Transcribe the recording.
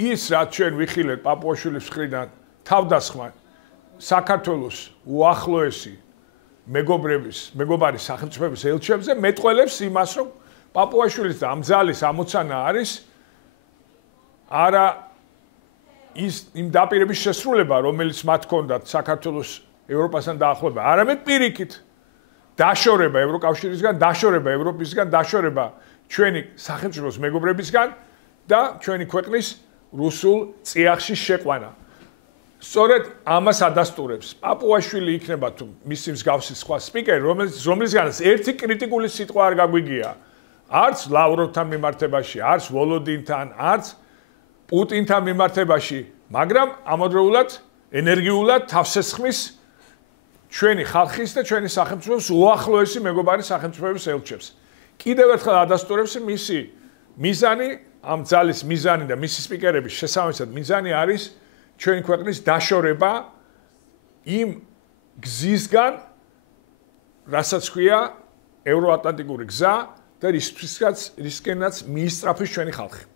ის რაც ჩვენ ვიხილეთ პაპუაშვილის მხრიდან თავდასხმა საქართველოს უახლოესი მეგობარი სახელმწიფოების ელჩებზე მეტყველებს იმას, რომ პაპუაშვილის და ამ ძალის ამოცანა არის არა ის იმ დაპირების შესრულება, რომელიც მათ ჰქონდათ საქართველოს ევროპასთან დაახლოება, არამედ პირიქით დაშორება ევროკავშირისგან, დაშორება ევროპისგან, დაშორება ჩვენი სახელმწიფოს მეგობრებისგან და ჩვენი ქვეყნის რუსულ წიაღში შეყვანა. სწორედ ამას ადასტურებს. პაპუაშვილი იქნება თუ მისი მსგავსი სხვა სპიკერი, რომლისგანაც ერთი კრიტიკული სიტყვა არ გაგვიგია. არც ლავროვთან მიმართებაში, არც ვოლოდინთან, არც პუტინთან მიმართებაში, მაგრამ ამავდროულად ენერგიულად თავს ესხმის ჩვენი ხალხის და ჩვენი სახელმწიფოს უახლოესი მეგობარი სახელმწიფოების ელჩებს. კიდევ ერთხელ ადასტურებს მისი მიზანი, ამ ძალის მიზანი და მისი სპიკერების შესაბამისად მიზანი არის ჩვენი ქვეყნის დაშორება იმ გზისგან, რასაც ქვია ევროატლანტიკური გზა და რისკენაც მიისწრაფვის ჩვენი ხალხი.